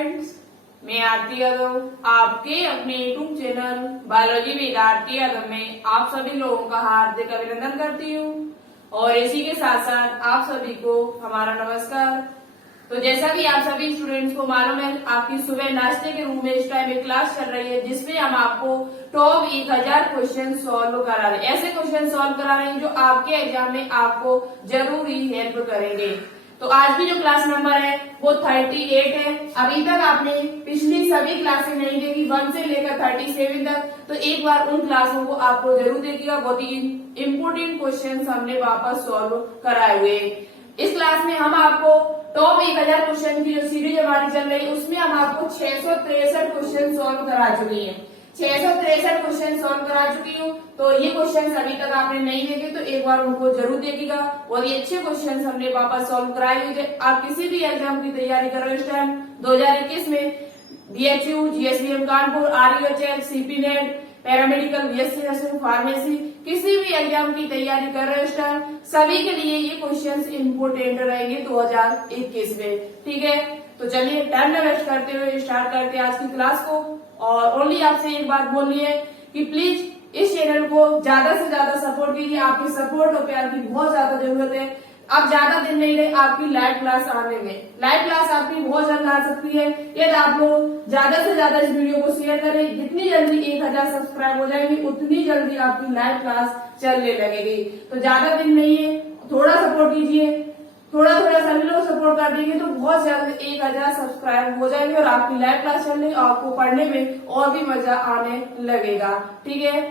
Friends, मैं आरती यादव आपके अपने YouTube channel biology with Aarti Yadav में आप सभी लोगों का हार्दिक अभिनंदन करती हूँ और इसी के साथ साथ आप सभी को हमारा नमस्कार। तो जैसा कि आप सभी स्टूडेंट्स को मालूम है, आपकी सुबह नाश्ते के रूम में इस टाइम एक क्लास चल रही है जिसमें हम आपको टॉप 1000 क्वेश्चन सॉल्व करा रहे हैं। ऐसे क्वेश्चन सॉल्व करा रहे हैं जो आपके एग्जाम में आपको जरूरी हेल्प करेंगे। तो आज की जो क्लास नंबर है वो 38 है। अभी तक आपने पिछली सभी क्लासें नहीं देखी 1 से लेकर 37 तक, तो एक बार उन क्लासों को आपको जरूर देखिएगा। बहुत ही इम्पोर्टेंट क्वेश्चन हमने वापस सॉल्व कराए हुए। इस क्लास में हम आपको टॉप 1000 क्वेश्चन की जो सीरीज हमारी चल रही है उसमें हम आपको 663 क्वेश्चन सॉल्व करा चुकी है। 663 क्वेश्चन सॉल्व करा चुकी हूँ। तो ये क्वेश्चन अभी तक आपने नहीं देखे तो एक बार उनको जरूर देखिएगा। और ये अच्छे क्वेश्चन हमने वापस सॉल्व कराए हुए थे। आप किसी भी एग्जाम की तैयारी कर रहे हो इस टाइम 2021 में BHU, GSVM Kanpur, RUHL, CP net, paramedical, BSc nursing, pharmacy, किसी भी एग्जाम की तैयारी कर रहे हो इस टाइम, सभी के लिए ये क्वेश्चंस इम्पोर्टेंट रहेंगे 2021 में। ठीक है, तो चलिए टाइम न वेस्ट करते हुए स्टार्ट करते हैं आज की क्लास को। और ओनली आपसे एक बात बोलनी है कि प्लीज इस चैनल को ज्यादा से ज्यादा सपोर्ट कीजिए। आपकी सपोर्ट और प्यार की बहुत ज्यादा जरूरत है। अब ज्यादा दिन नहीं रहे आपकी लाइव क्लास आने में। लाइव क्लास आपकी बहुत जल्द आ सकती है यदि आप लोग ज्यादा से ज्यादा इस वीडियो को शेयर करें। जितनी जल्दी 1000 सब्सक्राइब हो जाएंगे उतनी जल्दी आपकी लाइव क्लास चलने लगेगी। तो ज्यादा दिन नहीं है, थोड़ा सपोर्ट कीजिए। थोड़ा थोड़ा सभी लोग सपोर्ट कर देंगे तो बहुत जल्द 1000 सब्सक्राइब हो जाएंगे और आपकी लाइव क्लास चलने और आपको पढ़ने में और भी मजा आने लगेगा। ठीक है,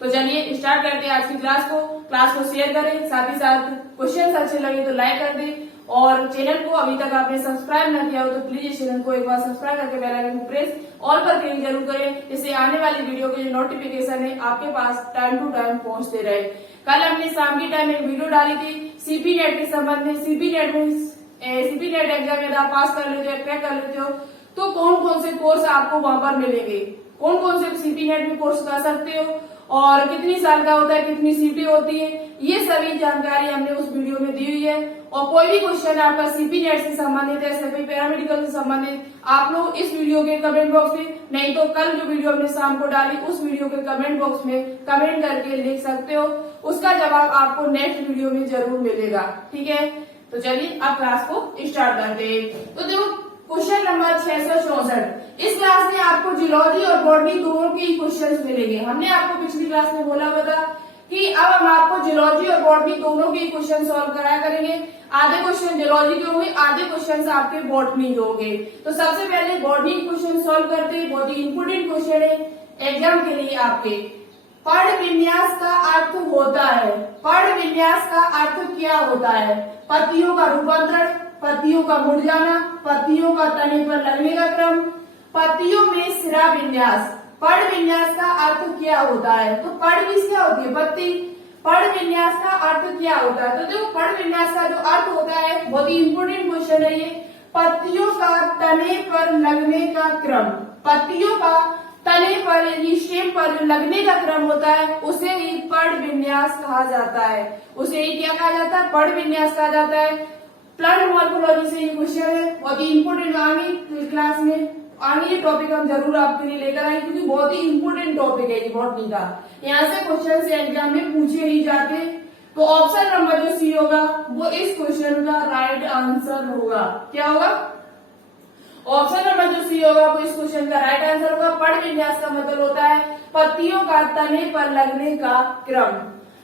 तो चलिए स्टार्ट करते हैं आज की क्लास को। क्लास को शेयर करें, साथ ही साथ क्वेश्चन अच्छे लगे तो लाइक कर दें। और चैनल को अभी तक आपने सब्सक्राइब न किया हो तो प्लीज इस चैनल को एक बार सब्सक्राइब करके बेल आइकन को प्रेस ऑल पर क्लिक जरूर करें। इससे आने वाली वीडियो के जो नोटिफिकेशन है आपके पास टाइम टू टाइम पहुंचते रहे। कल हमने शाम की टाइम एक वीडियो डाली थी सीपी नेट के संबंध में। सीपी नेट एग्जाम यदि आप पास कर लेते हो, क्रैक कर लेते हो तो कौन कौन से कोर्स आपको वहां पर मिलेंगे, कौन कौन से सीपी नेट में कोर्स कर सकते हो और कितनी साल का होता है, कितनी सीटें होती है, ये सभी जानकारी हमने उस वीडियो में दी हुई है। और कोई भी क्वेश्चन आपका सीपी नेट से संबंधित है, सभी पैरामेडिकल से संबंधित, आप लोग इस वीडियो के कमेंट बॉक्स में, नहीं तो कल जो वीडियो हमने शाम को डाली उस वीडियो के कमेंट बॉक्स में कमेंट करके लिख सकते हो। उसका जवाब आपको नेक्स्ट वीडियो में जरूर मिलेगा। ठीक है, तो चलिए अब क्लास को स्टार्ट करते हैं। तो देखो क्वेश्चन नंबर 664। इस क्लास में आपको जियोलॉजी और बॉटनी दोनों के क्वेश्चंस मिलेंगे। हमने आपको पिछली क्लास में बोला हुआ था कि अब हम आपको जियोलॉजी और बॉटनी दोनों के क्वेश्चन सॉल्व कराया करेंगे। आधे क्वेश्चन जियोलॉजी के होंगे, आधे क्वेश्चन आपके बॉटनी के होंगे। तो सबसे पहले बॉटनी क्वेश्चन सॉल्व करते हैं। बहुत ही इंपोर्टेंट क्वेश्चन है एग्जाम के लिए आपके। पर्ण विन्यास का अर्थ होता है, पर्ण विन्यास का अर्थ क्या होता है? पत्तियों का रूपांतरण, पत्तियों का मुड़ जाना, पत्तियों का तने पर लगने का क्रम, पत्तियों में सिरा विन्यास। पर्ण विन्यास का अर्थ क्या होता है? तो पर्ण मीन्स क्या होती है? पत्ती। पर्ण विन्यास का अर्थ क्या होता है? तो देखो पर्ण विन्यास का जो अर्थ होता है बहुत ही इंपोर्टेंट क्वेश्चन है ये। पत्तियों का तने पर लगने का क्रम, पत्तियों का तने पर स्टेम पर जो लगने का क्रम होता है उसे ही पर्ण विन्यास कहा जाता है। उसे ही क्या कहा जाता है? पर्ण विन्यास कहा जाता है। प्लांट मॉर्फोलॉजी से ये क्वेश्चन है, बहुत ही इंपोर्टेंट। आगे क्लास में आगे ये टॉपिक हम जरूर आपके लिए लेकर आएंगे क्योंकि बहुत ही इंपोर्टेंट टॉपिक है ये बॉटनी का। यहाँ से क्वेश्चन से एग्जाम में पूछे ही जाते। तो ऑप्शन नंबर जो सी होगा वो इस क्वेश्चन का राइट आंसर होगा। क्या होगा? ऑप्शन नंबर जो सी होगा वो इस क्वेश्चन का राइट आंसर होगा। पर्ण विन्यास का मतलब होता है पत्तियों का तने पर लगने का क्रम।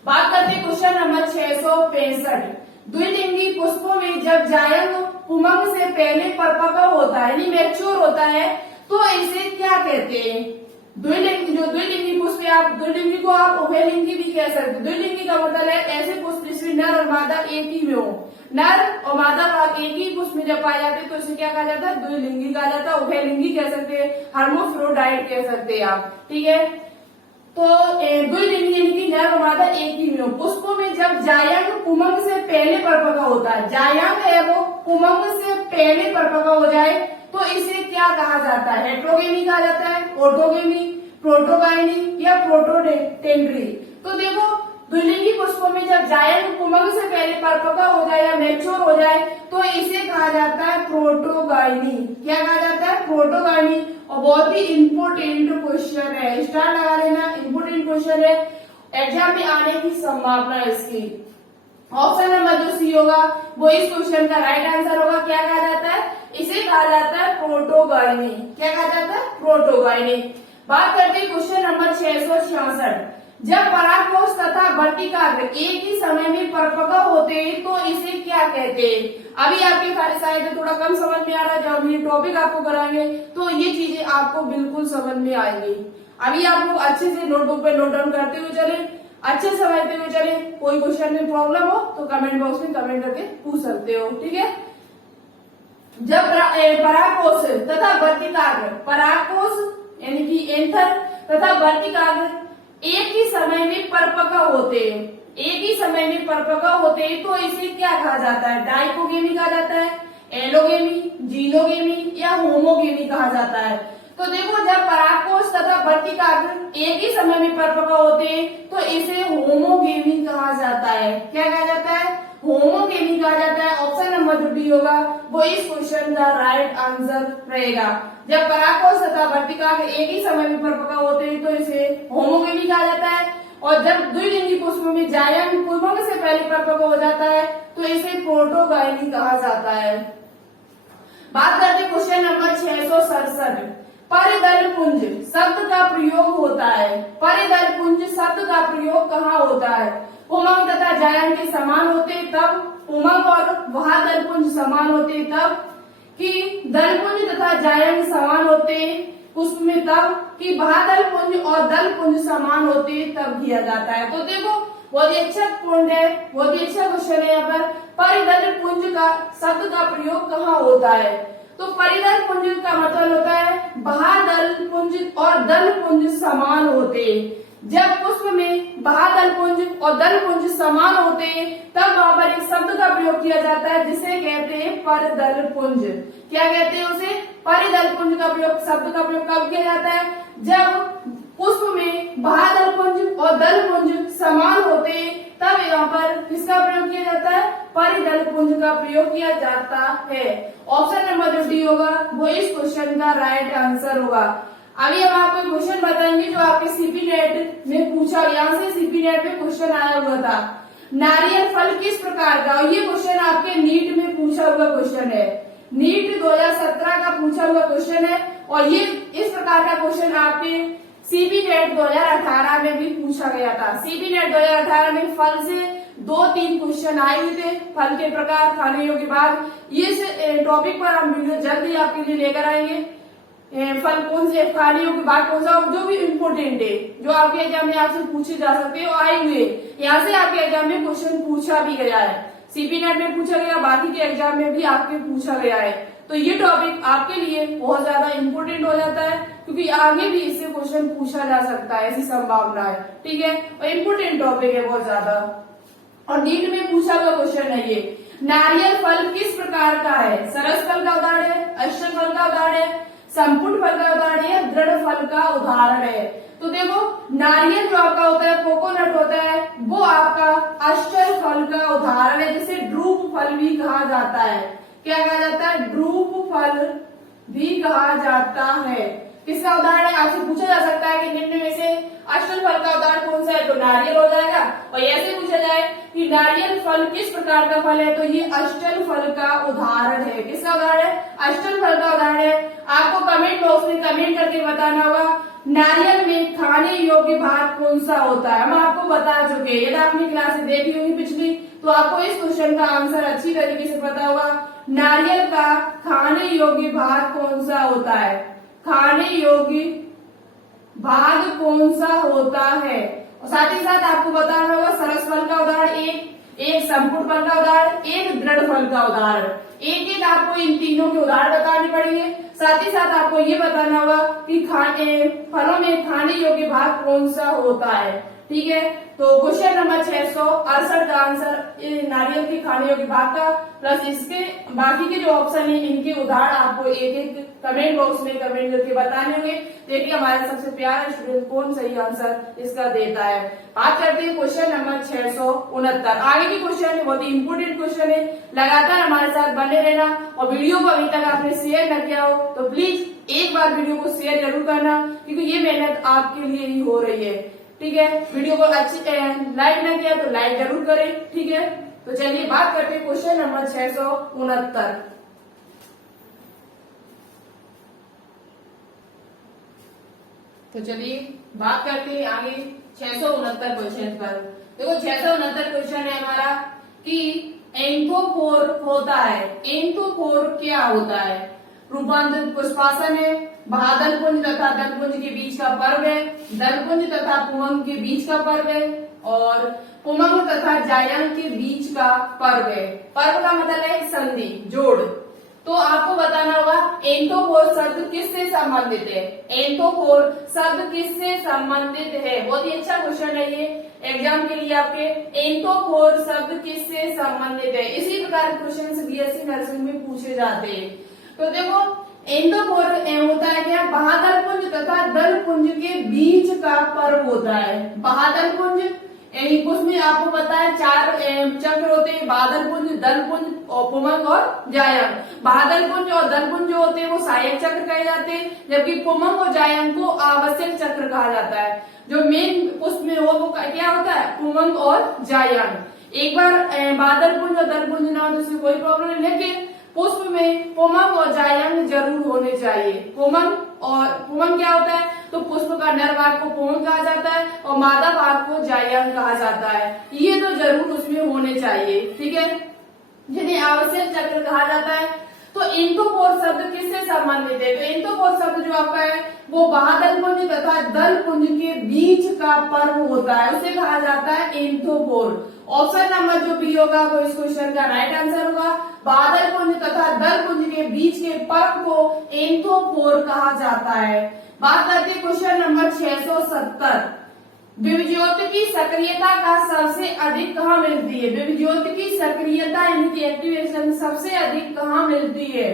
बात करते हैं क्वेश्चन नंबर 665। द्विलिंगी पुष्पों में जब जायंग पुमंग से पहले परिपक्व होता है यानी मैच्योर होता है तो इसे क्या कहते हैं? द्विलिंगी, जो द्विलिंगी पुष्प है, आप द्विलिंगी को आप उभयलिंगी भी कह सकते हैं। द्विलिंगी का मतलब है ऐसे पुष्प जिसमें नर और मादा एक ही में हो। नर और मादा भाग एक ही पुष्प में जब पाए जाते हैं तो इसे क्या कहा जाता है? द्विलिंगी कहा जाता है। उभयलिंगी कह सकते हैं, हर्माफ्रोडाइट कह सकते हैं आप। ठीक है, तो द्विलिंगी यानी कि नर और मादा एक ही में हो। पुष्पों में जब जायंग पुमंग से पहले परिपक्व होता है, जायंग है वो पुमंग से पहले परिपक्व हो जाए तो इसे क्या कहा जाता है? हेट्रोगेमी कहा जाता है, ऑटोगेमी, प्रोटोगाइनी या प्रोटोटेंड्री। तो देखो द्विलिंगी पुष्पों में जब जायंट पुमंग से पहले परिपक्व हो जाए या मैच्योर हो जाए तो इसे कहा जाता है प्रोटोगाइनी। क्या कहा जाता है? प्रोटोगाइनी। और बहुत ही इंपोर्टेंट क्वेश्चन है, स्टार लगा लेना, इंपोर्टेंट क्वेश्चन है, एग्जाम में आने की संभावना है इसकी। ऑप्शन नंबर जो सी होगा वो इस क्वेश्चन का राइट आंसर होगा। क्या कहा जाता है? इसे कहा जाता है प्रोटोगाइनी। क्या कहा जाता है? प्रोटोगाइनी। बात करते हैं क्वेश्चन नंबर 666। जब परागकोश तथा वर्तिकाग्र एक ही समय में परिपक्व होते हैं तो इसे क्या कहते हैं? अभी आपके खाली शायद थोड़ा कम समझ में आ रहा है, जब हम ये टॉपिक आपको कराएंगे तो ये चीजें आपको बिल्कुल समझ में आएंगी। अभी आप लोग अच्छे से नोटबुक पे नोट डाउन करते हुए चले, अच्छे से समझते हुए चले। कोई क्वेश्चन में प्रॉब्लम हो तो कमेंट बॉक्स में कमेंट करके पूछ सकते हो, ठीक है। जब परागकोश तथा वर्तिकाग्र, परागकोश यानी कि एंथर तथा वर्तिकाग्र एक ही समय में परिपक्व होते हैं, एक ही समय में परिपक्व होते हैं तो इसे क्या कहा जाता है? डाइकोगेमी कहा जाता है, एलोगेमी, जीनोगेमी या होमोगेमी कहा जाता है। तो देखो, जब परागकोश तथा वर्तिकाग्र एक ही समय में परिपक्व होते हैं तो इसे होमोगेमी कहा जाता है। क्या कहा जाता है? होमोगेमी कहा जाता है। ऑप्शन नंबर जो डी होगा वो इस क्वेश्चन का राइट आंसर रहेगा। जब परागकोश तथा वर्तिकाग्र एक ही समय में परिपक्व होते हैं तो इसे होमोगेमी कहा जाता है। और जब द्विलिंगी पुष्प में जायंट पुष्पों से पहले परिपक्व हो जाता है तो इसे प्रोटोगाइनी कहा जाता है। बात करते क्वेश्चन नंबर 667। परिदल पुंज शब्द का प्रयोग होता है। परिदल पुंज शब्द का प्रयोग कहाँ होता है? पुमंग तथा जायंट के समान होते तब, पुमंग और वहा दल पुंज समान होते तब, कि दल पुंज तथा जायंट समान होते पुष्प में तब, कि वहा दल पुंज और दल पुंज समान होते तब किया जाता है। तो देखो, बहुत ही अच्छा पॉइंट है, बहुत ही अच्छा क्वेश्चन है। यहाँ पर परिदल पुंज का शब्द का प्रयोग कहाँ होता है? तो परिदल पुंज का मतलब होता है बहादल पुंज और दल पुंज समान होते। जब पुष्प में बहादल पुंज और दल पुंज समान होते तब वहां पर एक शब्द का प्रयोग किया जाता है जिसे कहते हैं परिदल पुंज। क्या कहते हैं उसे? परिदल पुंज का प्रयोग, शब्द का प्रयोग कब किया जाता है? जब पुष्प में बहादल पुंज और दल पुंज समान होते तब यहाँ पर किसका प्रयोग किया जाता है? परिदल पुंज का प्रयोग किया जाता है। ऑप्शन नंबर जो डी होगा वो इस क्वेश्चन का राइट आंसर होगा। अभी हम आपको क्वेश्चन बताएंगे जो आपके सीपी नेट में पूछा, यहाँ से सीपी नेट में क्वेश्चन आया हुआ था। नारियल फल किस प्रकार का? और ये क्वेश्चन आपके नीट में पूछा हुआ क्वेश्चन है, नीट 2017 का पूछा हुआ क्वेश्चन है। और ये इस प्रकार का क्वेश्चन आपके सीपी नेट 2018 में भी पूछा गया था। सीपी नेट 2018 में फल से 2-3 क्वेश्चन आए हुए थे, फल के प्रकार, खाने योग्य भाग। ये टॉपिक पर हम वीडियो जल्दी आपके लिए लेकर आएंगे। फल कौन से, खाने योग्य भाग कौन सा, जो भी इम्पोर्टेंट है, जो आपके एग्जाम में आपसे पूछे जा सकते हो, आए हुए। यहाँ से आपके एग्जाम में क्वेश्चन पूछा भी गया है, सीपी नेट में पूछा गया, बाकी के एग्जाम में भी आपके पूछा गया है। तो ये टॉपिक आपके लिए बहुत ज्यादा इम्पोर्टेंट हो जाता है क्योंकि आगे भी इससे क्वेश्चन पूछा जा सकता है, ऐसी संभावना है, ठीक है। और इम्पोर्टेंट टॉपिक है बहुत ज्यादा, और नीट में पूछा हुआ क्वेश्चन है ये। नारियल फल किस प्रकार का है? सरस फल का उदाहरण है, अष्टक फल का उदाहरण है, संपुट फल का उदाहरण है, दृढ़ फल का उदाहरण है। तो देखो, नारियल जो आपका होता है, कोकोनट होता है, वो आपका अष्टक फल का उदाहरण है, जिसे ड्रूप फल भी कहा जाता है। क्या कहा जाता है? ड्रूप फल भी कहा जाता है। किसका उदाहरण है? आपसे पूछा जा सकता है कि निम्न में से अष्टक फल का उदाहरण कौन सा है? तो नारियल हो जाएगा। और ऐसे पूछा जाए कि नारियल फल किस प्रकार का फल है, तो ये अष्टक फल का उदाहरण है। किसका उदाहरण है? अष्टक फल का उदाहरण है। आपको कमेंट बॉक्स में कमेंट करके बताना होगा नारियल में खाने योग्य भाग कौन सा होता है। हम आपको बता चुके हैं, यदि आपने क्लास देखी होगी पिछली तो आपको इस क्वेश्चन का आंसर अच्छी तरीके से पता होगा। नारियल का खाने योग्य भाग कौन सा होता है? खाने योग्य भाग कौन सा होता है? और साथ ही साथ आपको बताना होगा सरस फल का उदाहरण एक संपुट फल का उदाहरण, एक दृढ़ फल का उदाहरण। एक एक आपको इन तीनों के उदाहरण बताने पड़ेंगे। साथ ही साथ आपको ये बताना होगा कि फलों में खाने योग्य भाग कौन सा होता है। ठीक है। तो क्वेश्चन नंबर 668 का आंसर नारियल के खाने योग्य भाग का प्लस इसके बाकी के जो ऑप्शन है इनके उदाहरण आपको एक एक कमेंट बॉक्स में कमेंट करके बताने होंगे। देखिए हमारा सबसे प्यारा स्टूडेंट कौन सही आंसर इसका देता है। बात करते हैं क्वेश्चन नंबर 669। आगे की क्वेश्चन है बहुत ही इंपोर्टेंट क्वेश्चन है, लगातार हमारे साथ बने रहना और वीडियो को अभी तक आपने शेयर न किया हो तो प्लीज एक बार वीडियो को शेयर जरूर करना, क्योंकि ये मेहनत आपके लिए ही हो रही है। ठीक है, वीडियो को अच्छी लाइक ना किया तो लाइक जरूर करें। ठीक है, तो चलिए बात करते हैं क्वेश्चन नंबर 669। तो चलिए बात करते हैं आगे 669 क्वेश्चन पर। देखो 669 क्वेश्चन है हमारा कि एंथोफोर होता है। एंथोफोर क्या होता है? रूपांतरित पुष्पासन है, महादलपुंज तथा दलपुंज के बीच का पर्व है, दलपुंज तथा पुमंग के बीच का पर्व है और पुमंग तथा जायंग के बीच का पर्व है। पर्व का मतलब है संधि, जोड़। तो आपको बताना होगा एंथोफोर शब्द किससे संबंधित है। एंथोफोर शब्द किससे संबंधित है? बहुत ही अच्छा क्वेश्चन है ये एग्जाम के लिए आपके। एंथोफोर शब्द किससे संबंधित है? इसी प्रकार क्वेश्चन बीएससी नर्सिंग में पूछे जाते हैं। तो देखो एंथोफोर होता है क्या? बहादलपुंज तथा दलपुंज के बीच का पर्व होता है। बहादलपुंज उसमें आपको पता है 4 चक्र होते हैं, बादलपुंज, दलपुंज और पुमंग और जायंग। बादलपुंज और दलपुंज जो होते हैं वो सहायक चक्र कहे जाते हैं, जबकि पुमंग और जायंग को आवश्यक चक्र कहा जाता है। जो मेन पुष्प में हो वो क्या होता है? पुमंग और जायंग। एक बार बादलपुंज और दलपुंज ना हो तो उसमें कोई प्रॉब्लम नहीं, लेकिन पुष्प में पुमंग और जायंग जरूर होने चाहिए। पुमंग क्या होता है? तो पुष्प का नर भाग को पुमंग कहा जाता है और मादा भाग को जायंग कहा जाता है। ये तो जरूर उसमें होने चाहिए। ठीक है, जिन्हें आवश्यक चक्र कहा जाता है। तो एंथोफोर शब्द किससे संबंधित है? तो एंथोफोर शब्द जो आपका है वो बहादलपुंज तथा दलपुंज के बीच का पर्व होता है, उसे कहा जाता है एंथोफोर। ऑप्शन नंबर जो बी होगा वो इस क्वेश्चन का राइट आंसर होगा। बादलपुंज तथा दलपुंज के बीच के पर्व को एंथोफोर कहा जाता है। बात करते हैं क्वेश्चन नंबर 670। विभज्योत की सक्रियता का सबसे अधिक कहाँ मिलती है? विभज्योत की सक्रियता यानी कि एक्टिवेशन सबसे अधिक कहाँ मिलती है?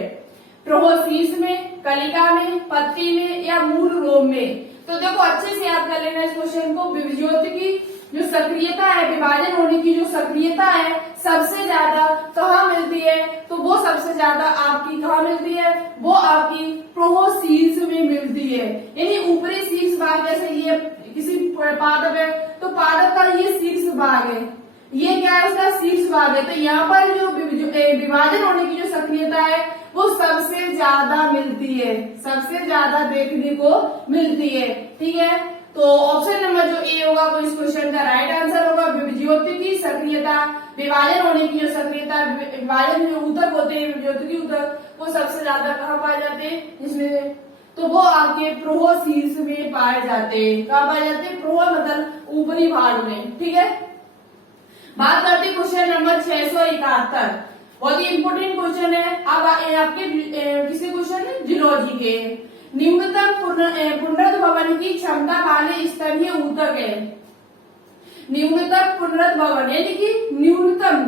प्रोहोशीस में, कलिका में, पत्ती में या मूल रोम में? तो देखो अच्छे से याद कर लेना इस क्वेश्चन को। विभज्योत की जो सक्रियता है, विभाजन होने की जो सक्रियता है सबसे ज्यादा कहाँ मिलती है? तो वो सबसे ज्यादा आपकी कहाँ मिलती है? वो आपकी प्रोहोशीस में मिलती है। यानी ऊपरी शीर्ष भाग, जैसे ये किसी पादप है तो पादप का ये शीर्ष भाग है, ये क्या है? उसका शीर्ष भाग है। तो यहाँ पर जो विभाजन होने की जो सक्रियता है वो सबसे ज्यादा मिलती है, सबसे ज्यादा देखने को मिलती है। ठीक है, तो ऑप्शन नंबर जो ए होगा वो इस क्वेश्चन का राइट आंसर होगा। विभज्योत की सक्रियता, विभाजन होने की जो सक्रियता, विभाजन जो ऊतक होते हैं, विभज्योत की ऊतक, वो सबसे ज्यादा कहाँ पाए जाते हैं? जिसमें तो वो आपके प्रोहोशीस में पाए जाते हैं। कहाँ पाए जाते हैं? प्रोह मतलब ऊपरी भाग में। ठीक है, बात करते हैं क्वेश्चन नंबर 671। बहुत ही इंपोर्टेंट क्वेश्चन है। अब आपके किसके क्वेश्चन है? जूलॉजी के। न्यूनतम पुनरुद्भवन की क्षमता वाले स्तरीय ऊतक है। न्यूनतम पुनरुद्भवन यानी कि न्यूनतम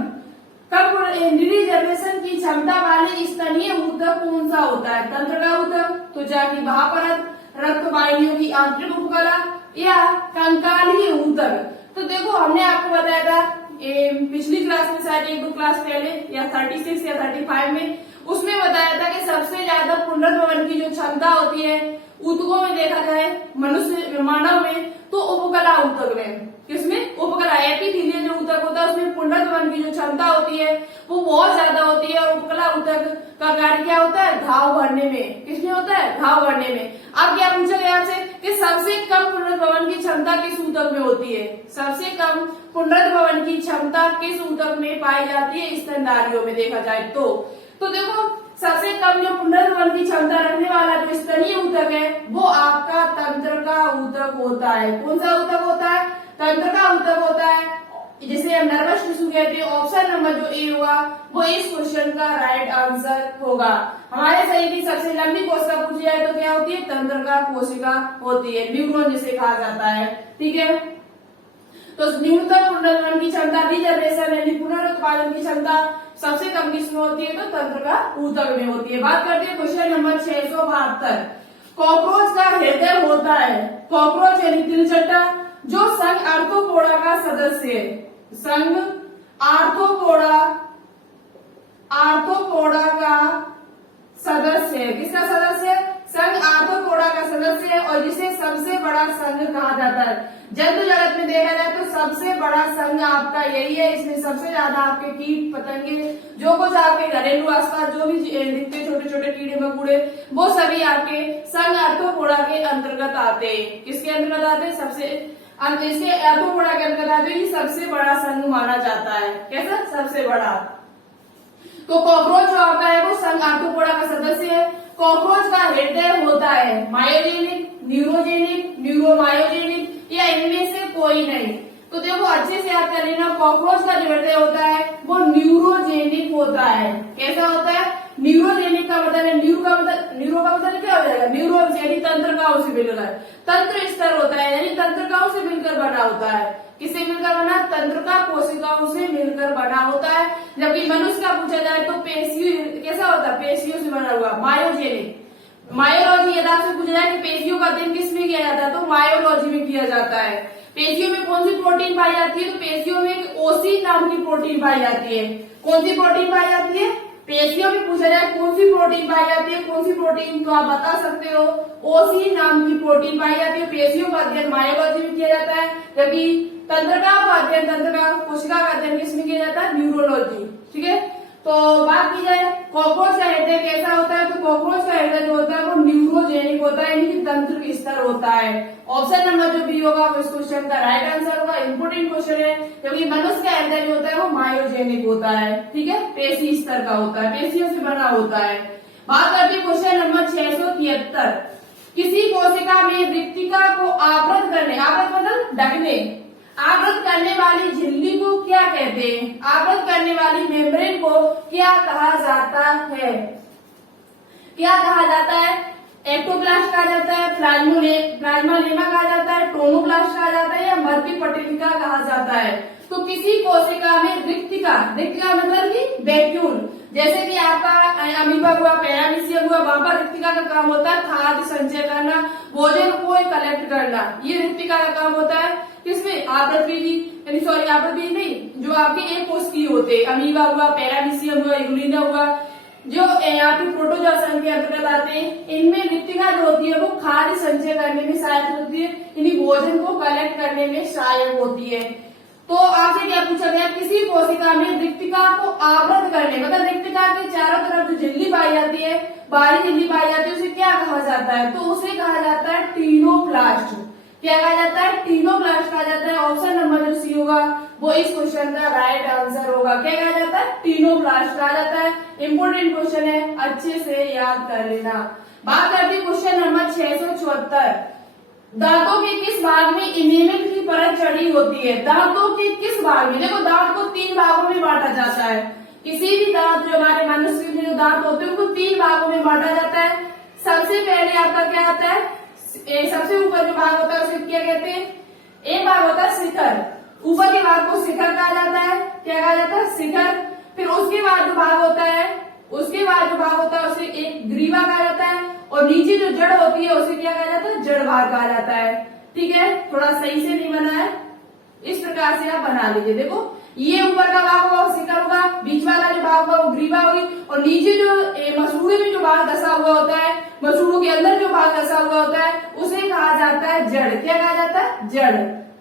कब रिजर्वेशन की क्षमता वाले स्तरीय ऊतक कौन सा होता है? तंत्रिका ऊतक, त्वचा की भापरत, रक्त वाहिनियों की आंतरिक उपकला या कंकालीय ऊतक? तो देखो हमने आपको बताया था पिछली क्लास में, शायद 1-2 क्लास पहले या 36 या 35 में, उसमें बताया था कि सबसे ज्यादा पुनरुद्भवन की जो क्षमता होती है ऊतकों में देखा जाए मनुष्य मानव में तो उपकला ऊतक में। किसमें? उपकला एपिथेलियल जो ऊतक होता है उसमें पुनरुद्भवन की जो क्षमता होती है वो बहुत ज्यादा होती है। और उपकला ऊतक का कार्य क्या होता है? घाव भरने में। किसमें होता है? घाव भरने में। अब क्या पूछा गया आपसे कि सबसे कम पुनरुद्भवन की क्षमता किस ऊतक में होती है? सबसे कम पुनरुद्भवन की क्षमता किस ऊतक में पाई जाती है? स्तनधारियों में देखा जाए तो देखो सबसे कम जो पुनरुद्भवन की क्षमता रखने वाला जो स्तनीय ऊतक है वो आपका तंत्रिका ऊतक होता है। कौन सा ऊतक होता है? तंत्रिका ऊतक होता है, जिसे हम नर्वस टिश्यू कहते हैं। ऑप्शन नंबर जो ए होगा वो इस क्वेश्चन का राइट आंसर होगा। हमारे शरीर की सबसे लंबी कोशिका पूछी जाए तो क्या होती है? तंत्रिका कोशिका होती है, न्यूरॉन जिसे कहा जाता है। ठीक है, तो न्यूनतम पुनर्जनन की क्षमता रीजनरेशन यानी पुनरुत्पादन की क्षमता सबसे कम किसमें होती है? तो तंत्र का ऊतक में होती है। बात करते हैं क्वेश्चन नंबर 672। कॉकरोच का हृदय होता है, कॉकरोच यानी तिलचट्टा, जो संघ आर्थ्रोपोडा का सदस्य है। संघ आर्थ्रोपोडा का सदस्य है। किसका सदस्य है? संघ आर्थ्रोपोडा का सदस्य है और जिसे सबसे बड़ा संघ कहा जाता है। जंतु जगत में देखा जाए तो सबसे बड़ा संघ आपका यही है। इसमें सबसे ज्यादा आपके कीट पतंगे, जो कुछ आपके घरेलू आसपास जो भी दिखते छोटे छोटे कीड़े मकोड़े, वो सभी आपके संघ आर्थ्रोपोडा के अंतर्गत आते हैं। किसके अंतर्गत आते हैं? इसके आर्थ्रोपोडा के अंतर्गत आते हैं। सबसे बड़ा संघ माना जाता है। कैसा? सबसे बड़ा। तो कॉकरोच जो आपका है वो संघ आर्थ्रोपोडा का सदस्य है। कॉकरोच का हृदय होता है मायोजेनिक, न्यूरोजेनिक, न्यूरोमायोजेनिक या इनमें से कोई नहीं। तो देखो अच्छे से याद कर लेना, कॉकरोच का जो हृदय होता है वो न्यूरोजेनिक होता है। कैसा होता है? न्यूरोजेनिक का मतलब है, न्यूरो का मतलब क्या हो जाएगा? न्यूरॉन्स यानी तंत्रिकाओं से मिलकर, तंत्र स्तर होता है यानी तंत्रिकाओं से मिलकर बना होता है। किससे मिलकर बना? तंत्रिका कोशिकाओं से मिलकर बना होता है। जबकि मनुष्य का पूछा जाए तो पेशियों, कैसा होता है? पेशियों से बना हुआ, मायोजेनिक। मायोलॉजी यदि आपसे पूछा जाए कि पेशियों का अध्ययन किसमें किया जाता है तो मायोलॉजी में किया जाता है। पेशियों में कौन सी प्रोटीन पाई जाती है? तो पेशियों में एक ओसी नाम की प्रोटीन पाई जाती है। कौन सी प्रोटीन पाई जाती है? पेशियों में पूछा जाए कौन सी प्रोटीन पाई जाती है, कौन सी प्रोटीन, तो आप बता सकते हो ओसी नाम की प्रोटीन पाई जाती है। पेशियों का अध्ययन मायोलॉजी में किया जाता है, जबकि तंत्रिका का अध्ययन, तंत्रिका कोशिका का अध्ययन किसमें किया जाता है? न्यूरोलॉजी। ठीक है, तो बात की जाए कॉकरोच का हृदय कैसा होता है, तो कॉकरोच का हृदय जो होता है वो न्यूरोजेनिक होता है यानी कि तंत्र स्तर होता है। ऑप्शन नंबर जो बी होगा वो इस क्वेश्चन का राइट आंसर होगा। इंपोर्टेंट क्वेश्चन है क्योंकि मनुष्य का हृदय जो होता है वो मायोजेनिक होता है। ठीक है, पेशी स्तर का होता है, पेशियों से बना होता है। बात करते हैं क्वेश्चन नंबर 673। किसी कोशिका में रिक्तिका को आवृत करने, आवृत मतलब ढकने, आवृत करने वाली झिल्ली को क्या कहते हैं? आवृत करने वाली मेम्ब्रेन को क्या कहा जाता है? क्या कहा जाता है? एक्टोप्लास्ट कहा जाता है, प्लाज्मालेमा कहा जाता है, टोनोप्लास्ट कहा जाता है या मध्य पटेलिका कहा जाता है। तो किसी कोशिका में रिक्तिका, रिक्तिका मतलब कि वैक्यूल, जैसे कि आपका अमीबा हुआ, पैरामीशियम हुआ, वहां पर रिक्तिका का काम होता है खाद्य संचय करना, भोजन को कलेक्ट करना, ये रिक्तिका का काम होता है। किसमें? आवृतबीजी, यानी सॉरी आवृतबीजी नहीं, जो आपके एक कोशिकीय होते, अमीबा हुआ, पैरामीशियम हुआ, यूलिना हुआ, जो आपके प्रोटोजोआ के अंतर्गत आते हैं, इनमें रिक्तिका जो होती है वो खाद्य संचय करने में सहायक होती है, यानी भोजन को कलेक्ट करने में सहायक होती है। तो आपसे क्या पूछा गया? किसी कोशिका में रिक्तिका को आवृत करने, मतलब रिक्तिका के चारों तरफ जो झिल्ली पाई जाती है, बाहरी झिल्ली पाई जाती है, उसे क्या कहा जाता है? तो उसे कहा जाता है टीनोप्लास्ट। क्या कहा जाता है? टीनोप्लास्ट कहा जाता है। ऑप्शन नंबर जो सी होगा वो इस क्वेश्चन का राइट आंसर होगा। क्या कहा जाता है? टीनोप्लास्ट कहा जाता है। इंपोर्टेंट क्वेश्चन है, अच्छे से याद कर लेना। बात करते हैं क्वेश्चन नंबर 674। दांतों के किस भाग में इनेमल की परत चढ़ी होती है? दांतों के किस भाग में? देखो दांत को 3 भागों में बांटा जाता है। किसी भी दांत, जो हमारे मनुष्य के जो दांत होते हैं उनको 3 भागों में बांटा जाता है। सबसे पहले आपका क्या आता है? सबसे ऊपर जो भाग होता है उसे क्या कहते हैं? एक भाग होता है शिखर, ऊपर के भाग को शिखर कहा जाता है। क्या कहा जाता है? शिखर। फिर उसके बाद जो भाग होता है, उसे एक ग्रीवा कहा जाता है, और नीचे जो जड़ होती है उसे क्या कहा जाता है? जड़ भाग कहा जाता है। ठीक है, थोड़ा सही से नहीं बना है, इस प्रकार से आप बना लीजिए। देखो ये ऊपर का भाग होगा वो शिखर होगा, बीच वाला जो भाग होगा वो ग्रीवा होगी, और नीचे जो मसूड़े में जो भाग धसा हुआ होता है, मसूड़ों के अंदर जो भाग धसा हुआ होता है उसे कहा जाता है जड़। क्या कहा जाता है? जड़।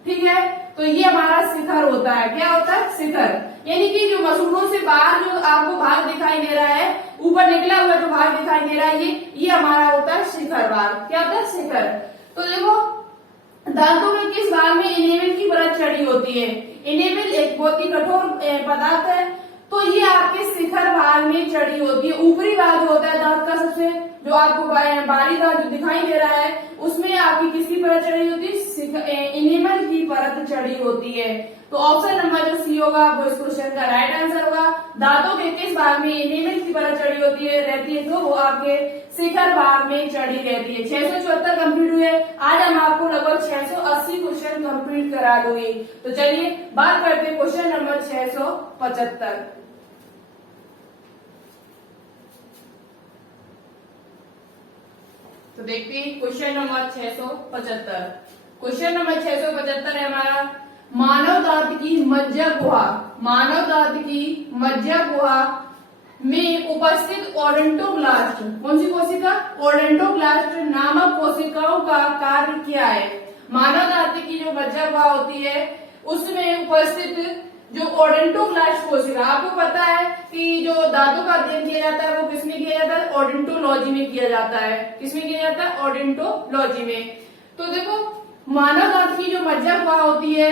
ठीक है, तो ये हमारा शिखर होता है। क्या होता है? शिखर। यानी कि जो मसूड़ों से बाहर जो आपको भाग दिखाई दे रहा है, ऊपर निकला हुआ जो भाग दिखाई दे रहा है, ये हमारा होता है शिखर भाग। क्या होता है? शिखर। तो देखो दांतों में किस भाग में इनेमल की परत चढ़ी होती है? इनेमल एक बहुत ही कठोर पदार्थ है, तो ये आपके शिखर भाग में चढ़ी होती है। ऊपरी भाग जो होता है दांत का, सबसे जो आपको बाहरी दांत जो दिखाई दे रहा है, उसमें आपकी किसकी परत चढ़ी होती है? इनेमल की परत चढ़ी होती है। तो ऑप्शन नंबर जो सी होगा वो इस क्वेश्चन का राइट आंसर होगा। दांतों के किस भाग में इनेमल की परत चढ़ी होती है रहती है? तो वो आपके शिखर भाग में चढ़ी रहती है। 674 कंप्लीट हुए। आज हम आपको लगभग 680 क्वेश्चन कंप्लीट करा बता दूंगी। तो चलिए बात करते हैं क्वेश्चन नंबर 675। तो देखते हैं क्वेश्चन नंबर 675। क्वेश्चन नंबर 675 है हमारा, मानव दांत की मज्जा गुहा, मानव दांत की मज्जा गुहा में उपस्थित ओडोंटोब्लास्ट, कौन सी कोशिका? ओडोंटोब्लास्ट नामक कोशिकाओं का कार्य क्या है? मानव दांत की जो मज्जा गुहा होती है उसमें उपस्थित जो ओडोंटोब्लास्ट कोशिका, आपको पता है कि जो दांतों का अध्ययन किया जाता है वो किसमें किया जाता है? ओडोंटोलॉजी में किया जाता है। किसमें किया जाता है? ओडोंटोलॉजी में। तो देखो मानव दांत की जो मज्जा गुहा होती है,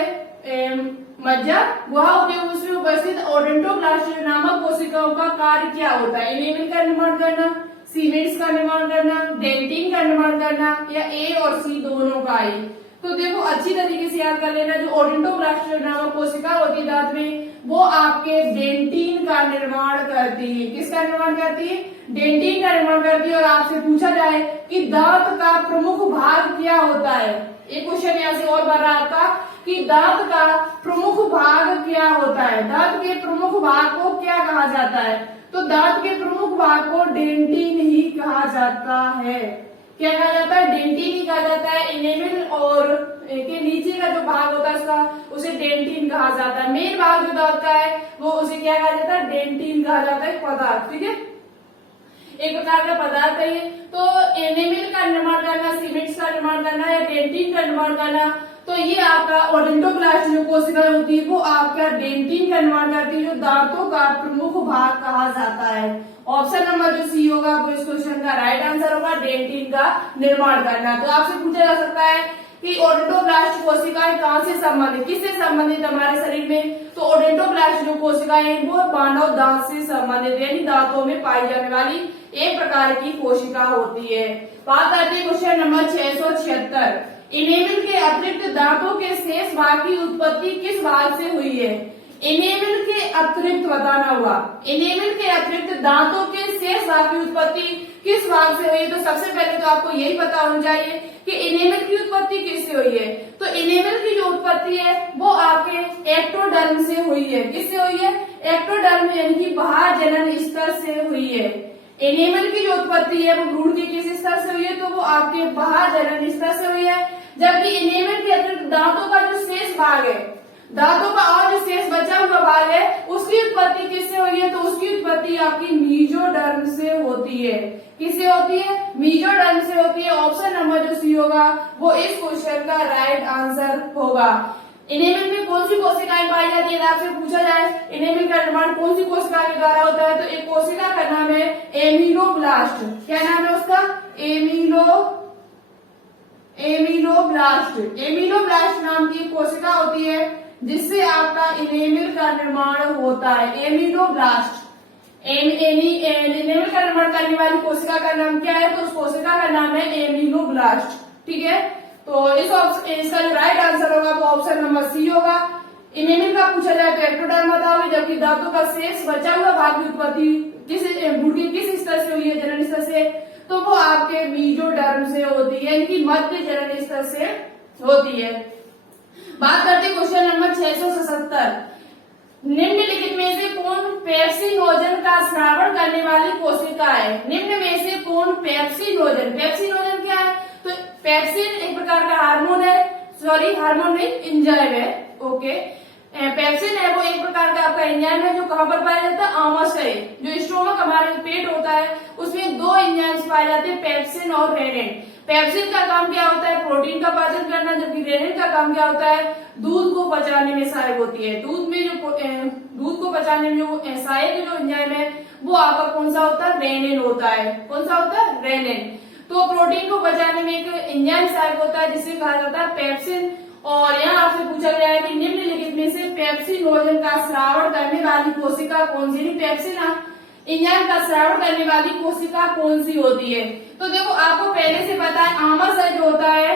मज्जा गुहा होती है, उसमें उपस्थित ओडोंटोब्लास्ट नामक कोशिकाओं का कार्य क्या होता है? इनेमल का निर्माण करना, सीमेंट्स का निर्माण करना, डेंटिन का निर्माण करना, या ए और सी दोनों का ही। तो देखो अच्छी तरीके से याद कर लेना, जो ओडोंटोब्लास्ट नामक कोशिका होती है दांत में, वो आपके डेंटिन का निर्माण करती है। किसका निर्माण करती है? डेंटिन का निर्माण करती है। और आपसे पूछा जाए कि दांत का प्रमुख भाग क्या होता है, एक क्वेश्चन यहाँ से और बन रहा आपका कि दांत का प्रमुख भाग क्या होता है? दांत के प्रमुख भाग को क्या कहा जाता है? तो दांत के प्रमुख भाग को डेंटिन ही कहा जाता है। क्या कहा जाता है? डेंटिन ही कहा जाता है। इनेमल और के नीचे का जो भाग होता है उसका, उसे डेंटिन कहा जाता है। मेन भाग जो दांत का है वो उसे क्या कहा जाता है? डेंटिन कहा जाता है, पदार्थ। ठीक है, एक प्रकार का पदार्थ है ये। तो एनिमल का निर्माण करना, सीमेंट्स का निर्माण करना या डेंटिन का निर्माण करना, तो ये आपका ओडोंटोब्लास्ट जो कोशिका होती है वो आपका डेंटिन का निर्माण करती है, जो दांतों का प्रमुख भाग कहा जाता है। ऑप्शन नंबर जो सी होगा वो इस क्वेश्चन का राइट आंसर होगा, डेंटिन का निर्माण करना। तो आपसे पूछा जा सकता है कि ओडोंटोब्लास्ट कोशिकाएं कहां से संबंधित, किससे संबंधित हमारे शरीर में? तो ओडोंटोब्लास्ट जो कोशिकाएं हैं वो मानव दांत से संबंधित, यानी दांतों में पाई जाने वाली एक प्रकार की कोशिका होती है। बात करते हैं क्वेश्चन नंबर 676। इनेमल के अतिरिक्त दांतों के शेष भाग की उत्पत्ति किस भाग से हुई है? इनेमल के अतिरिक्त बताना होगा, इनेमल के अतिरिक्त दांतों के शेष भाग की उत्पत्ति किस भाग से हुई? तो सबसे पहले तो आपको यही पता होना चाहिए कि इनेमल की उत्पत्ति किससे हुई है। तो इनेमल की जो उत्पत्ति है वो आपके एक्टोडर्म से हुई है। किससे हुई है? एक्टोडर्म यानी कि बाह्य जनन स्तर से हुई है। एनिमल की जो उत्पत्ति है वो भ्रूण के किस स्तर से हुई है? तो वो आपके बाह्य जनन स्तर से हुई है। जबकि एनिमल के अतिरिक्त दांतों का जो शेष भाग है, दांतों का और जो शेष बचा हुआ भाग है, उसकी उत्पत्ति किससे हुई है? तो उसकी उत्पत्ति आपकी मीजोडर्म से होती है। किससे होती है? मीजोडर्म से होती है। ऑप्शन नंबर जो सी होगा वो इस क्वेश्चन का राइट आंसर होगा। इनेमल में कौन सी कोशिकाएं पाई जाती है? आपसे पूछा जाए इनेमल का निर्माण कौन सी कोशिका के द्वारा होता है, तो एक कोशिका का नाम है एमिलोब्लास्ट। क्या नाम है उसका? एमिलोब्लास्ट। एमिलोब्लास्ट नाम की कोशिका होती है जिससे आपका इनेमल का निर्माण होता है। एमिलोब्लास्ट। इनेमल का निर्माण करने वाली कोशिका का नाम क्या है? तो उस कोशिका का नाम है एमिलोब्लास्ट। ठीक है, तो इसका जो राइट आंसर होगा वो ऑप्शन नंबर सी होगा। इनेमल का पूछा जाए तो एक्टोडर्म बताओगे, जबकि दांतों का शेष बचा हुआ भाग की उत्पत्ति किस स्तर से हुई है? जनन स्तर से। तो वो आपके मीजोडर्म से होती है, यानी कि मध्य जनन स्तर से होती है। बात करते हैं क्वेश्चन नंबर 677। निम्नलिखित में से कौन पेप्सिनोजन का स्रावण करने वाली कोशिका है? निम्न में से कौन पेप्सिनोजन, पेप्सिनोजन क्या है? तो पेप्सिन एक प्रकार का हार्मोन है, सॉरी हार्मोन नहीं, एंजाइम है। ओके, पेप्सिन है वो एक प्रकार का आपका एंजाइम है जो कहां पर पाया जाता है? आमाशय, जो स्टोमक हमारे पेट होता है उसमें दो एंजाइम्स पाए जाते हैं, पेप्सिन और रेनिन। पेप्सिन का काम क्या होता है? प्रोटीन का पाचन करना, जबकि रेनिन का काम क्या होता है? दूध को पचाने में सहायक होती है। दूध को पचाने में जो सहायक जो एंजाइम है वो आपका कौन सा होता है? रेनिन होता है। कौन सा होता है? रेनिन। तो प्रोटीन को पचाने में एक एंजाइम सहायक होता है जिसे कहा जाता है पेप्सिन। और यहाँ आपसे पूछा गया है कि निम्नलिखित में से पेप्सिनोजन का स्रावण करने वाली कोशिका कौन सी? पेप्सिन एंजाइम का स्रावण करने वाली कोशिका कौन सी होती है? तो देखो आपको पहले से पता है आमाशय जो होता है,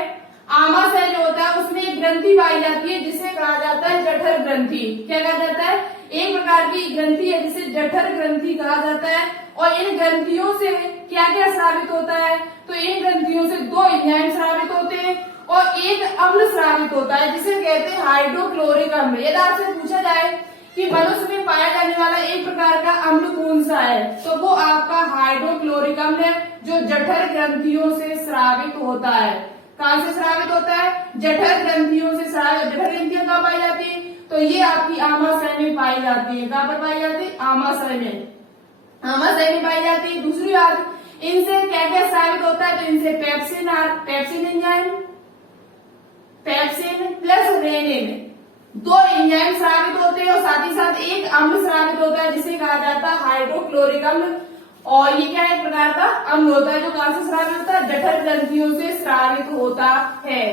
आमाशय जो होता है उसमें एक ग्रंथि पाई जाती है जिसे कहा जाता है जठर ग्रंथि। क्या कहा जाता है? एक प्रकार की ग्रंथि है जिसे जठर ग्रंथि कहा जाता है। और इन ग्रंथियों से क्या क्या स्रावित होता है? तो इन ग्रंथियों से दो एंजाइम स्रावित होते हैं और एक अम्ल स्रावित स्रावित होता है जिसे कहते हैं हाइड्रोक्लोरिक अम्ल। यदि आपसे पूछा जाए कि मनुष्य में पाया जाने वाला एक प्रकार का अम्ल कौन सा है, तो वो आपका हाइड्रोक्लोरिक अम्ल है, जो जठर ग्रंथियों से स्रावित होता है। कहां से स्रावित होता है? जठर ग्रंथियों से स्रावित। जठर ग्रंथियां कहाँ पाई जाती है? तो ये आपकी आमाशय में पाई जाती है। कहां पर पाई जाती है? आमाशय में। आमाशय में पाई जाती है। दूसरी बात, इनसे क्या क्या स्रावित होता है? तो इनसे pepsin enzyme, pepsin plus rennin, दो एंजाइम स्रावित होते हैं और साथ ही साथ एक अम्ल स्रावित होता है जिसे कहा जाता है हाइड्रोक्लोरिक अम्ल। और ये क्या एक प्रकार का अम्ल होता है जो कहां से स्रावित होता है? जठर ग्रंथियों से स्रावित होता है।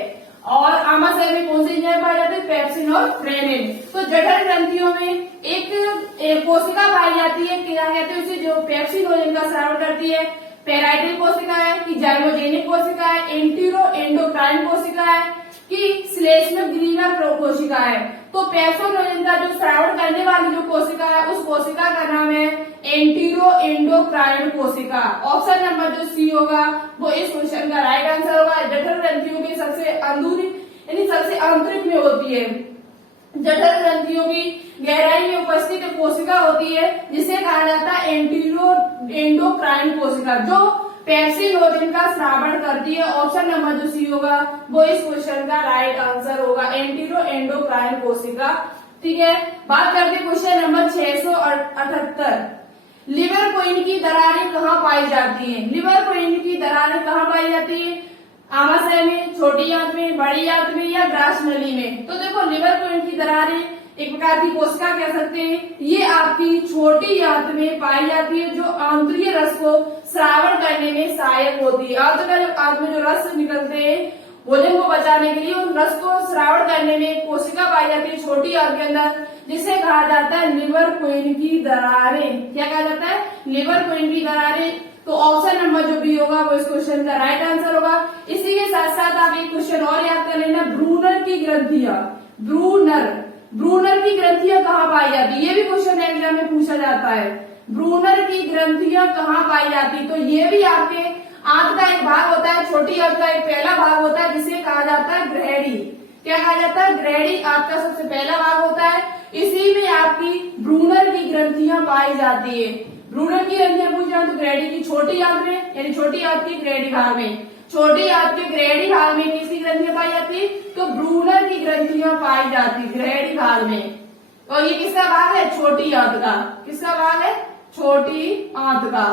और आमाशय में कौन से एंजाइम पाए जाते हैं? पेप्सिन और रेनिन। तो जठर ग्रंथियों में एक कोशिका पाई जाती है, क्या कहते हैं उसे, जो पेप्सिन और इनका स्राव करती है। पेराइटल कोशिका है कि जाइमोजेनिक कोशिका है, एंटीरो एंडोक्राइन कोशिका है कि श्लेष्म ग्रीवा कोशिका है। तो पेप्सिन का जो स्रावण करने वाली जो कोशिका है उस कोशिका का नाम है एंटीरो एंडोक्राइन कोशिका। ऑप्शन नंबर जो सी होगा वो इस क्वेश्चन का राइट आंसर होगा। जठर ग्रंथियों की सबसे अंदरूनी यानी सबसे आंतरिक में होती है। जठर ग्रंथियों की गहराई में उपस्थित कोशिका होती है जिसे कहा जाता है एंटीरो एंडोक्राइन कोशिका, जो पेप्सिन और इनका स्रावण करती है। ऑप्शन नंबर जो सी होगा वो इस क्वेश्चन का राइट आंसर होगा, एंटीरो एंडोक्राइन कोशिका। ठीक है, बात करते हैं क्वेश्चन नंबर 678। लिवर कोइन की दरारें कहाँ पाई जाती हैं? लिवर कोइन की दरारें कहाँ पाई जाती है? आमाशय में, छोटी आंत में, बड़ी आंत में या ग्रास नली में? तो देखो, लिवर कोइन की दरारें एक प्रकार की कोशिका कह सकते हैं, ये आपकी छोटी आंत में पाई जाती है जो आंतरीय रस को श्रावण करने में सहायक होती है। आंत में जो रस निकलते हैं भोजन को बचाने के लिए, उन रस को श्रावण करने में कोशिका पाई जाती है छोटी आंत के अंदर, जिसे कहा जाता है लिवर कोइन की दरारें। क्या कहा जाता है? लिवर कोइन की दरारें। तो ऑप्शन नंबर जो बी होगा वो इस क्वेश्चन का राइट आंसर होगा। इसी के साथ साथ आप एक क्वेश्चन और याद कर लेना, ब्रूनर की ग्रंथियां। ब्रूनर की ग्रंथियां कहाँ पाई जाती है? ये भी क्वेश्चन एग्जाम में पूछा जाता है। ब्रूनर की ग्रंथियां कहाँ पाई जाती? तो ये भी आपके आंत का एक भाग होता है, छोटी आंत का एक पहला भाग होता है जिसे कहा जाता है ग्रहणी। क्या कहा जाता है? ग्रहणी आंत का सबसे पहला भाग होता है। इसी में आपकी ब्रूनर की ग्रंथियां पाई जाती है। ब्रूनर की ग्रंथियां पूछ जाए तो ग्रहणी की छोटी आंत में, यानी छोटी आंत की ग्रहणी भाग में, छोटी आंत के ग्रहणी भाग में किसकी ग्रंथियां पाई जाती है? तो ब्रूनर की ग्रंथियां पाई जाती ग्रहणी भाग में। और ये किसका भाग है? छोटी आंत का। किसका भाग है? छोटी आंत का।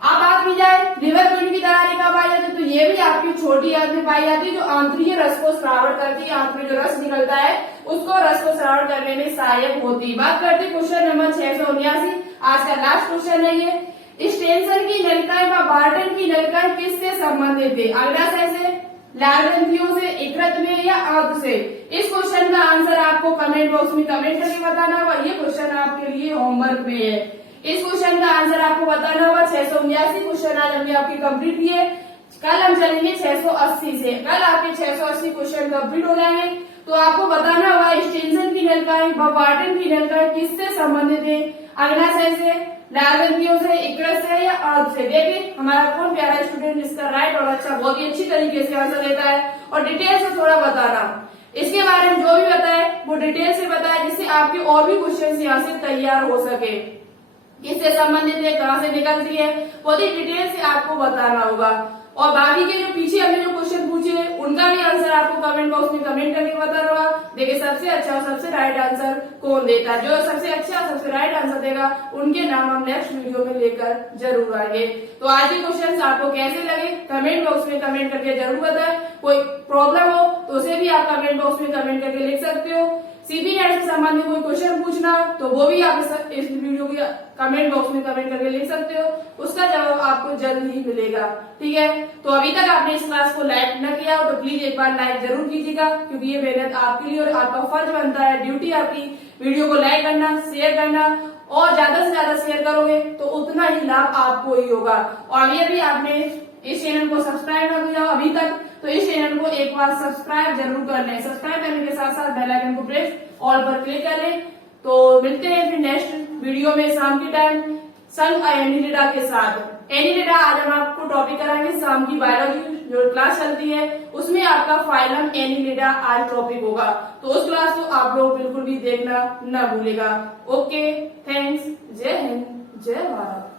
अब बात की जाए लिवर कोइन की दरारें कहाँ पाई जाती है, तो ये भी आपकी छोटी आंत में पाई जाती है जो आंतरीय रस को श्रावण करती है। आंत में जो रस निकलता है उसको रस को श्रावण करने में सहायक होती है। बात करते हैं क्वेश्चन नंबर 679, आज का लास्ट क्वेश्चन है ये। स्टेंसन की नलिकाएं व बार्टन की नलिकाएं किससे संबंधित है? अग्नाशय से, लाल ग्रंथियों से, यकृत में या आंत से? इस क्वेश्चन का आंसर आपको कमेंट बॉक्स में कमेंट करके बताना होगा। ये क्वेश्चन आपके लिए होमवर्क में है। इस क्वेश्चन का आंसर आपको बताना होगा। 679 क्वेश्चन आज हमने आपकी कंप्लीट किए। कल हम चलेंगे 680 से। कल आपके 680 क्वेश्चन कंप्लीट हो जाएंगे। तो आपको बताना होगा स्टेंसन की नलिकाएं व बार्टन की नलिकाएं किससे संबंधित है? अग्नाशय से, लाल ग्रंथियों से, यकृत से या आंत से? देखिए हमारा कौन प्यारा स्टूडेंट जिसका राइट और अच्छा बहुत ही अच्छी तरीके से आंसर देता है और डिटेल से थोड़ा बताना, इसके बारे में जो भी बताए वो डिटेल से बताए जिससे आपके और भी क्वेश्चन यहाँ से तैयार हो सके। किससे संबंधित है, कहाँ से निकलती है, बहुत ही डिटेल से आपको बताना होगा। और बाकी के जो पीछे हमने जो क्वेश्चन पूछे उनका भी आंसर आपको कमेंट बॉक्स में कमेंट करके बताना होगा। देखिए सबसे अच्छा और सबसे राइट आंसर कौन देता है, जो सबसे अच्छा सबसे राइट आंसर देगा उनके नाम हम नेक्स्ट वीडियो में लेकर जरूर आएंगे। तो आज के क्वेश्चन आपको कैसे लगे कमेंट बॉक्स में कमेंट करके जरूर बताएं। कोई प्रॉब्लम हो तो उसे भी आप कमेंट बॉक्स में कमेंट करके लिख सकते हो। सीबी नेट से संबंधित कोई क्वेश्चन पूछना तो वो भी आप इस वीडियो के कमेंट बॉक्स में कमेंट करके लिख सकते हो, उसका जवाब आपको जल्द ही मिलेगा। ठीक है, तो अभी तक आपने इस क्लास को लाइक न किया हो तो प्लीज एक बार लाइक जरूर कीजिएगा, क्योंकि ये मेहनत आपके लिए और आपका फर्ज बनता है, ड्यूटी आपकी वीडियो को लाइक करना, शेयर करना, और ज्यादा से ज्यादा शेयर करोगे तो उतना ही लाभ आपको ही होगा। और यदि आपने इस चैनल को सब्सक्राइब न किया अभी तक तो इस चैनल को एक बार सब्सक्राइब जरूर कर लें। सब्सक्राइब करने के साथ साथ बेल आइकन को प्रेस ऑल पर क्लिक कर लें। तो मिलते हैं फिर नेक्स्ट वीडियो में शाम के टाइम संग एनिलिडा के साथ। एनिलिडा आज हम आपको टॉपिक कराएंगे शाम की बायोलॉजी जो क्लास चलती है उसमें आपका फाइलम एनिलिडा आज टॉपिक होगा, तो उस क्लास को आप लोग बिल्कुल भी देखना न भूलेगा। ओके, थैंक्स, जय हिंद, जय भारत।